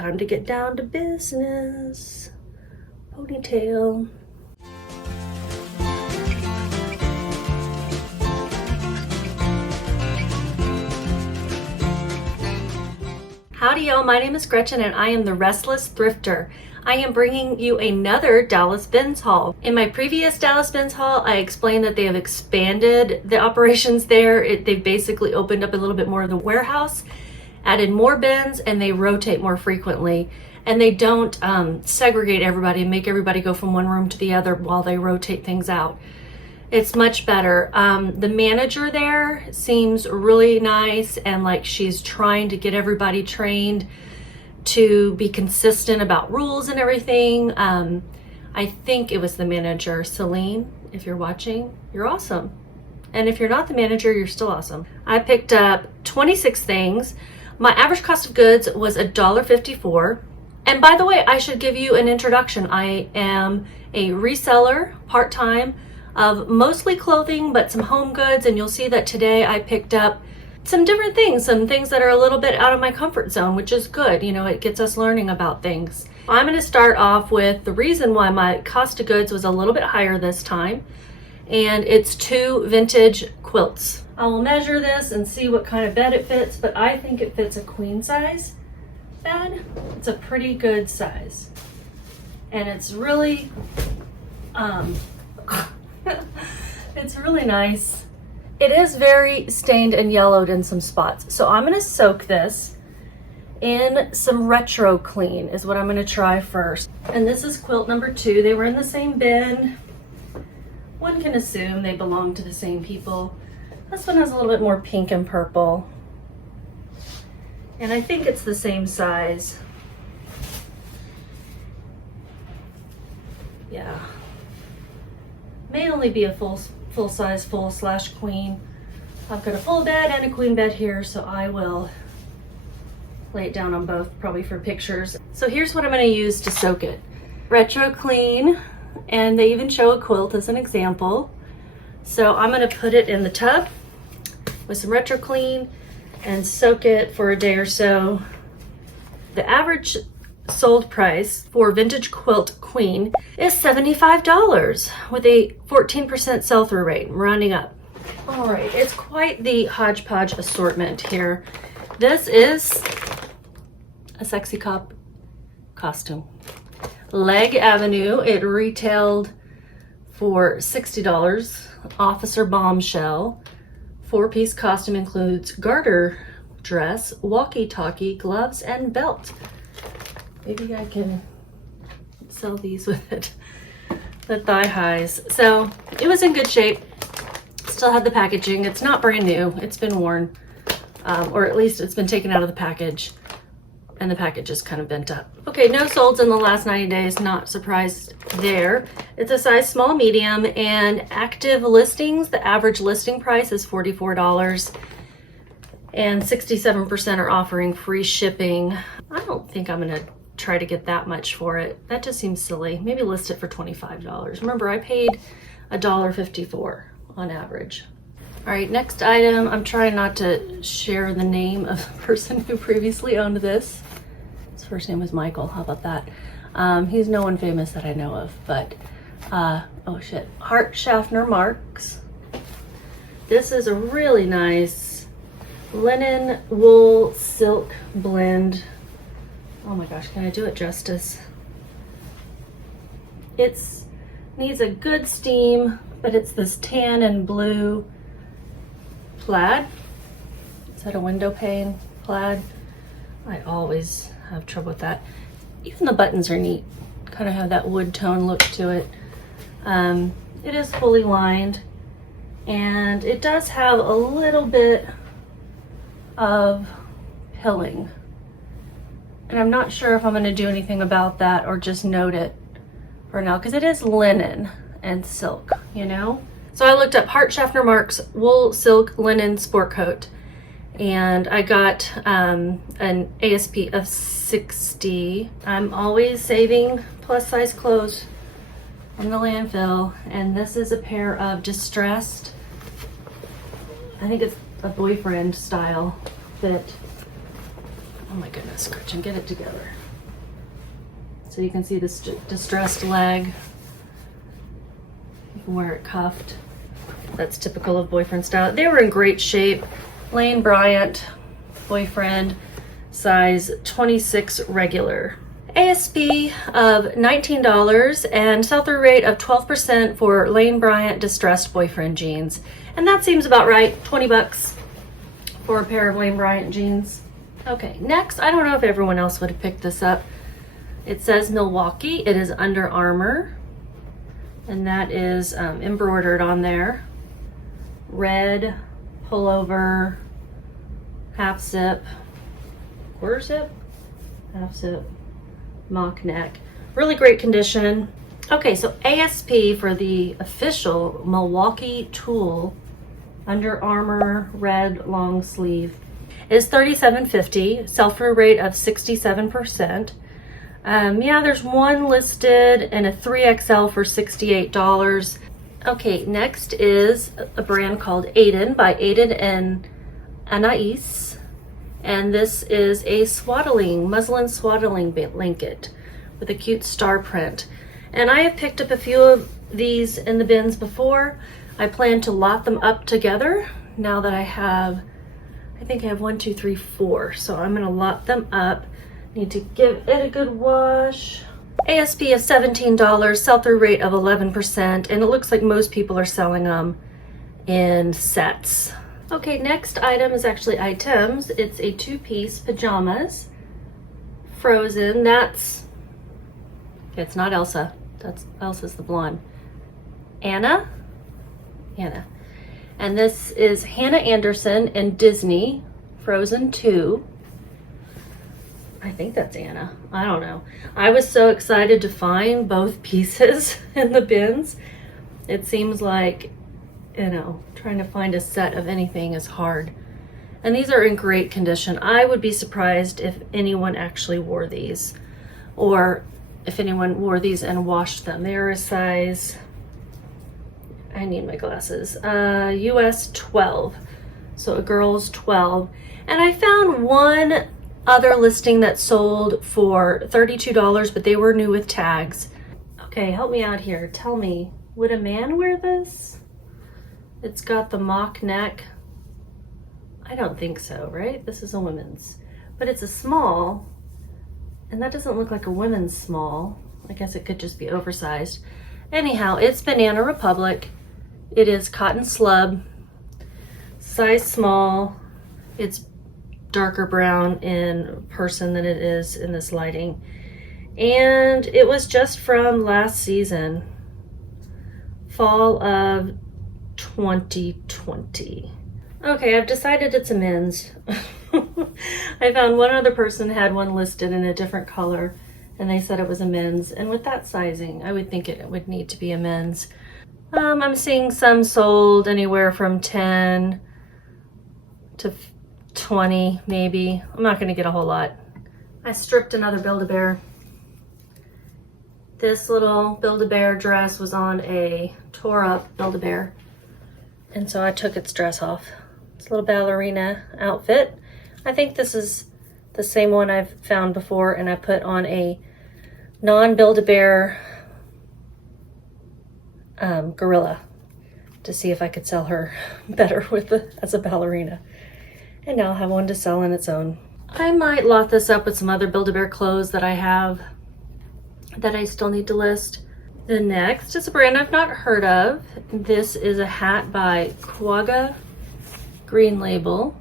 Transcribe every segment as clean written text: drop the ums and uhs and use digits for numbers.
time to get down to business. Ponytail. Howdy y'all, my name is Gretchen and I am the Restless Thrifter. I am bringing you another Dallas Bins haul. In my previous Dallas Bins haul, I explained that they have expanded the operations there. They've basically opened up a little bit more of the warehouse, added more bins, and they rotate more frequently. And they don't segregate everybody and make everybody go from one room to the other while they rotate things out. It's much better. The manager there seems really nice and like she's trying to get everybody trained to be consistent about rules and everything. I think it was the manager, Celine. If you're watching, you're awesome. And if you're not the manager, you're still awesome. I picked up 26 things. My average cost of goods was $1.54. And by the way, I should give you an introduction. I am a reseller part-time of mostly clothing, but some home goods. And you'll see that today I picked up some different things, some things that are a little bit out of my comfort zone, which is good. You know, it gets us learning about things. I'm going to start off with the reason why my cost of goods was a little bit higher this time. And it's 2 vintage quilts. I will measure this and see what kind of bed it fits, but I think it fits a queen size bed. It's a pretty good size. And it's really, it's really nice. It is very stained and yellowed in some spots. So I'm gonna soak this in some retro clean is what I'm gonna try first. And this is quilt number 2. They were in the same bin. One can assume they belong to the same people. This one has a little bit more pink and purple. And I think it's the same size. Yeah. May only be a full size full/queen. I've got a full bed and a queen bed here, so I will lay it down on both probably for pictures. So here's what I'm going to use to soak it. Retro clean, and they even show a quilt as an example. So I'm going to put it in the tub with some retro clean and soak it for a day or so. The average sold price for vintage quilt queen is $75 with a 14% sell-through rate. I'm rounding up. All right, it's quite the hodgepodge assortment here. This is a sexy cop costume. Leg Avenue, it retailed for $60. Officer Bombshell. 4-piece costume includes garter dress, walkie-talkie, gloves, and belt. Maybe I can sell these with it. The thigh highs. So it was in good shape. Still had the packaging. It's not brand new. It's been worn, or at least it's been taken out of the package, and the package is kind of bent up. Okay, no solds in the last 90 days. Not surprised there. It's a size small medium, and active listings, the average listing price is $44. And 67% are offering free shipping. I don't think I'm gonna try to get that much for it. That just seems silly. Maybe list it for $25. Remember, I paid $1.54 on average. All right, next item. I'm trying not to share the name of the person who previously owned this. His first name was Michael. How about that? He's no one famous that I know of, but oh shit. Hart Schaffner Marks. This is a really nice linen wool silk blend. Oh my gosh, can I do it justice? It needs a good steam, but it's this tan and blue plaid. Is that a window pane plaid? I always have trouble with that. Even the buttons are neat. Kind of have that wood tone look to it. It is fully lined, and it does have a little bit of pilling. And I'm not sure if I'm going to do anything about that or just note it for now, because it is linen and silk, you know? So I looked up Hart Schaffner Marks wool silk linen sport coat, and I got an ASP of 60. I'm always saving plus size clothes from the landfill, and this is a pair of distressed, I think it's a boyfriend style fit. Oh my goodness, Gretchen, get it together. So you can see this distressed leg. You can wear it cuffed. That's typical of boyfriend style. They were in great shape. Lane Bryant, boyfriend, size 26 regular. ASP of $19 and sell-through rate of 12% for Lane Bryant distressed boyfriend jeans. And that seems about right, 20 bucks for a pair of Lane Bryant jeans. Okay, next, I don't know if everyone else would have picked this up. It says Milwaukee, it is Under Armour, and that is embroidered on there. Red pullover, half zip, quarter zip, half zip, mock neck. Really great condition. Okay, so ASP for the official Milwaukee Tool Under Armour red long sleeve is $37.50, sell-through rate of 67%. Yeah, there's one listed in a 3XL for $68. Okay, next is a brand called Aiden by Aiden and Anais. And this is a muslin swaddling blanket with a cute star print. And I have picked up a few of these in the bins before. I plan to lot them up together now that I think I have 1, 2, 3, 4. So I'm gonna lot them up. Need to give it a good wash. ASP is $17, sell-through rate of 11%, and it looks like most people are selling them in sets. Okay, next item is actually items. It's a 2-piece pajamas, frozen. It's not Elsa. Elsa's the blonde. Anna. And this is Hannah Anderson and Disney, Frozen 2. I think that's Anna. I don't know. I was so excited to find both pieces in the bins. It seems like, trying to find a set of anything is hard. And these are in great condition. I would be surprised if anyone actually wore these, or if anyone wore these and washed them. They're a size, I need my glasses, US 12. So a girl's 12. And I found one other listing that sold for $32, but they were new with tags. Okay, help me out here. Tell me, would a man wear this? It's got the mock neck. I don't think so, right? This is a women's, but it's a small, and that doesn't look like a women's small. I guess it could just be oversized. Anyhow, it's Banana Republic. It is cotton slub, size small. It's darker brown in person than it is in this lighting. And it was just from last season, fall of 2020. Okay, I've decided it's a men's. I found one other person had one listed in a different color, and they said it was a men's. And with that sizing, I would think it would need to be a men's. I'm seeing some sold anywhere from 10 to 20 maybe. I'm not gonna get a whole lot. I stripped another Build-A-Bear. This little Build-A-Bear dress was on a tore up Build-A-Bear, and so I took its dress off. It's a little ballerina outfit. I think this is the same one I've found before, and I put on a non-Build-A-Bear gorilla to see if I could sell her better as a ballerina. And now I'll have one to sell on its own. I might lot this up with some other Build-A-Bear clothes that I have that I still need to list. The next is a brand I've not heard of. This is a hat by Quagga Green Label.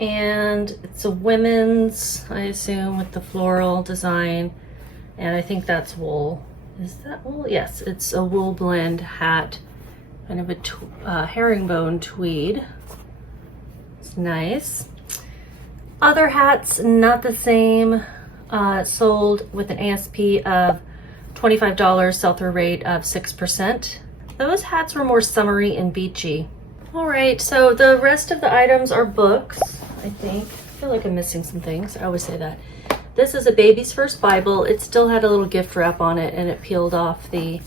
And it's a women's, I assume, with the floral design. And I think that's wool. Is that wool? Yes, it's a wool blend hat. Kind of a herringbone tweed. It's nice. Other hats, not the same. Sold with an ASP of $25, sell-through rate of 6%. Those hats were more summery and beachy. All right, so the rest of the items are books, I think. I feel like I'm missing some things. I always say that. This is a Baby's First Bible. It still had a little gift wrap on it, and it peeled off a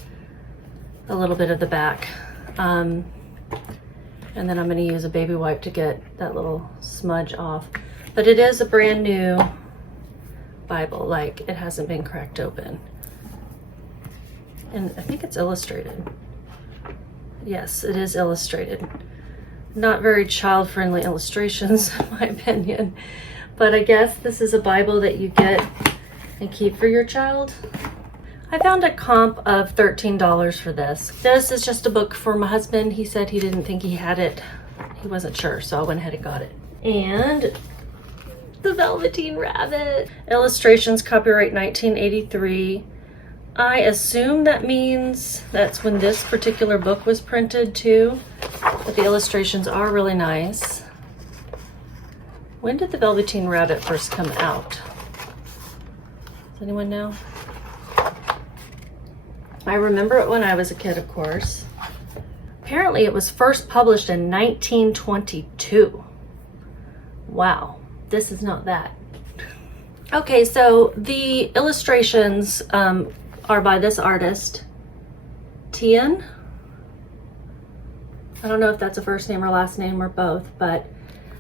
little bit of the back. And then I'm gonna use a baby wipe to get that little smudge off. But it is a brand new Bible, like it hasn't been cracked open. And I think it's illustrated. Yes, it is illustrated. Not very child-friendly illustrations, in my opinion. But I guess this is a Bible that you get and keep for your child. I found a comp of $13 for this. This is just a book for my husband. He said he didn't think he had it. He wasn't sure, so I went ahead and got it. And the Velveteen Rabbit. Illustrations, copyright 1983. I assume that means that's when this particular book was printed too. But the illustrations are really nice. When did the Velveteen Rabbit first come out? Does anyone know? I remember it when I was a kid, of course. Apparently it was first published in 1922. Wow, this is not that. Okay, so the illustrations are by this artist, Tian. I don't know if that's a first name or last name or both, but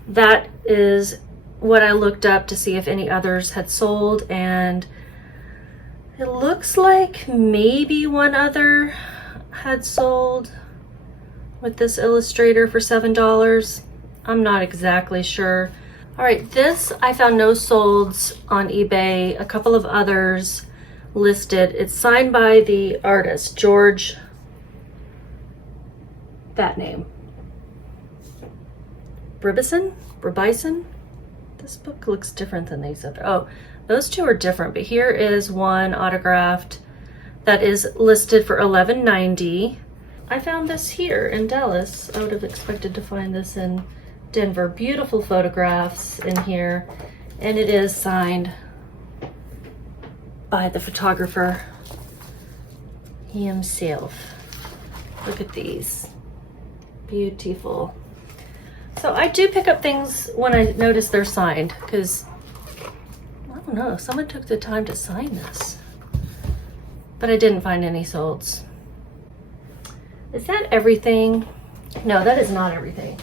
that is what I looked up to see if any others had sold, and it looks like maybe one other had sold with this illustrator for $7. I'm not exactly sure. All right, this I found no solds on eBay. A couple of others listed. It's signed by the artist, George, that name. Bribison? This book looks different than these other. Oh, those two are different, but here is one autographed that is listed for $11.90. I found this here in Dallas. I would have expected to find this in Denver. Beautiful photographs in here, and it is signed by the photographer himself. Look at these. Beautiful. So I do pick up things when I notice they're signed, because I don't know, someone took the time to sign this. But I didn't find any solds. Is that everything? No, that is not everything.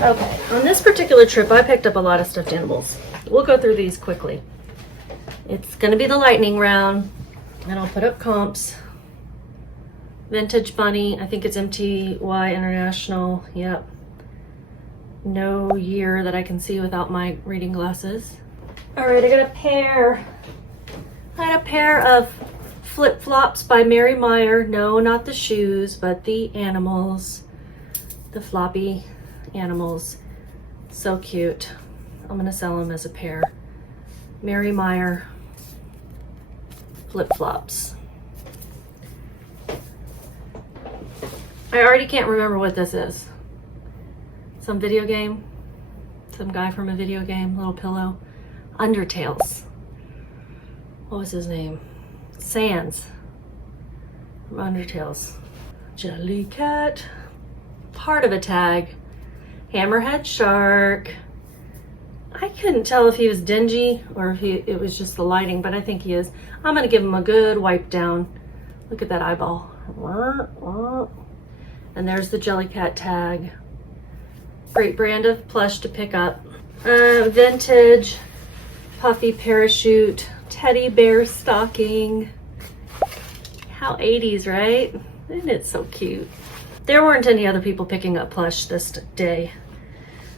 Okay, on this particular trip, I picked up a lot of stuffed animals. We'll go through these quickly. It's gonna be the lightning round, and I'll put up comps. Vintage Bunny, I think it's MTY International, yep. No year that I can see without my reading glasses. All right, I got a pair. I had a pair of flip-flops by Mary Meyer. No, not the shoes, but the animals. The floppy animals. So cute. I'm gonna sell them as a pair. Mary Meyer flip-flops. I already can't remember what this is. Some video game, some guy from a video game, little pillow. Undertales. What was his name? Sans from Undertales. Jellycat. Part of a tag. Hammerhead shark. I couldn't tell if he was dingy or if it was just the lighting, but I think he is. I'm gonna give him a good wipe down. Look at that eyeball. And there's the Jellycat tag. Great brand of plush to pick up. Vintage puffy parachute teddy bear stocking. How 80s, right? Isn't it so cute? There weren't any other people picking up plush this day.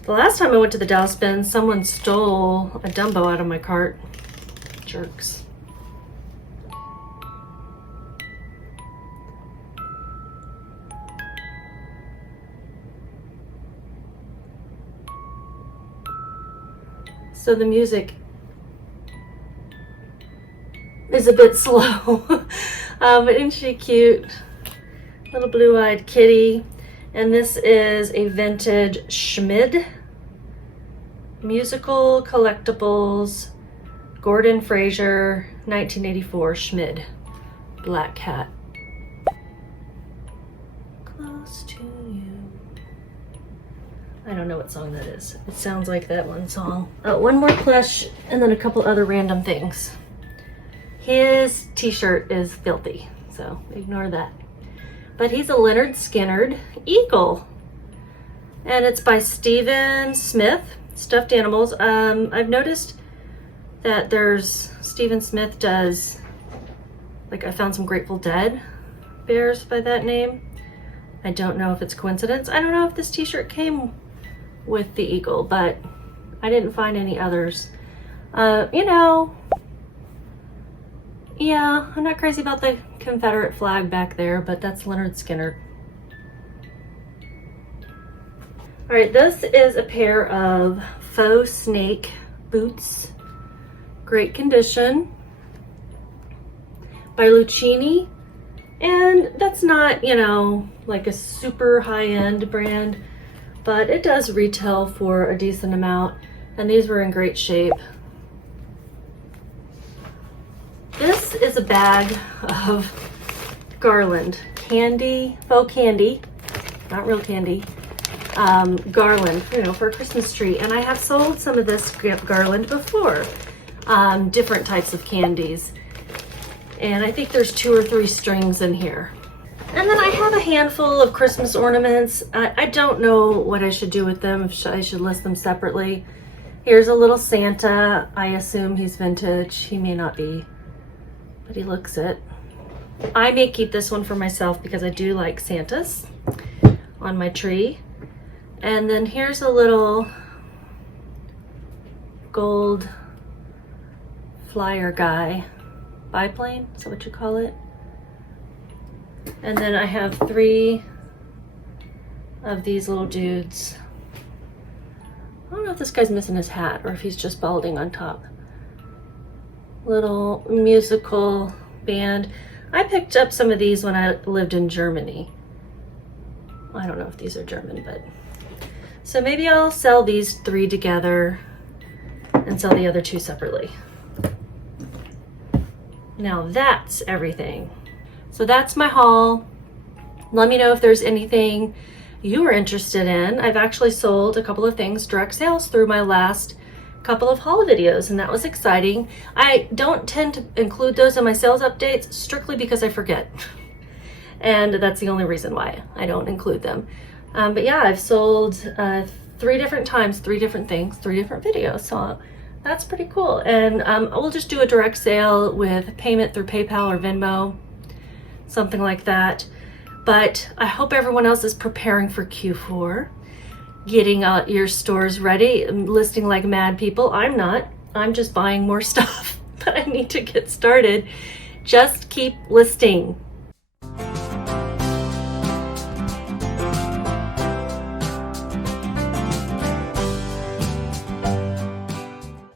The last time I went to the Dallas bin, someone stole a Dumbo out of my cart. Jerks. So the music is a bit slow. But isn't she cute? Little blue-eyed kitty. And this is a vintage Schmid. Musical Collectibles. Gordon Fraser, 1984 Schmid. Black cat. Close to you. I don't know what song that is. It sounds like that one song. One more plush and then a couple other random things. His t-shirt is filthy, so ignore that. But he's a Leonard Skinnard eagle. And it's by Stephen Smith, Stuffed Animals. I've noticed that there's, Stephen Smith does, like I found some Grateful Dead bears by that name. I don't know if it's coincidence. I don't know if this t-shirt came with the eagle, but I didn't find any others. You know, yeah, I'm not crazy about the Confederate flag back there, but that's Leonard Skinner. All right, this is a pair of faux snake boots. Great condition by Lucchini. And that's not, you know, like a super high-end brand, but it does retail for a decent amount. And these were in great shape. This is a bag of garland, candy, faux candy, not real candy, garland, you know, for a Christmas tree. And I have sold some of this garland before, different types of candies. And I think there's 2 or 3 strings in here. And then I have a handful of Christmas ornaments. I don't know what I should do with them, if I should list them separately. Here's a little Santa. I assume he's vintage. He may not be, but he looks it. I may keep this one for myself because I do like Santas on my tree. And then here's a little gold flyer guy. Biplane, is that what you call it? And then I have 3 of these little dudes. I don't know if this guy's missing his hat or if he's just balding on top. Little musical band. I picked up some of these when I lived in Germany. I don't know if these are German, but. So maybe I'll sell these 3 together and sell the other 2 separately. Now that's everything. So that's my haul. Let me know if there's anything you are interested in. I've actually sold a couple of things direct sales through my last couple of haul videos, and that was exciting. I don't tend to include those in my sales updates strictly because I forget. And that's the only reason why I don't include them. But yeah, I've sold 3 different times, 3 different things, 3 different videos. So that's pretty cool. And we'll just do a direct sale with payment through PayPal or Venmo, something like that. But I hope everyone else is preparing for Q4, getting your stores ready, listing like mad people. I'm not. I'm just buying more stuff, but I need to get started. Just keep listing.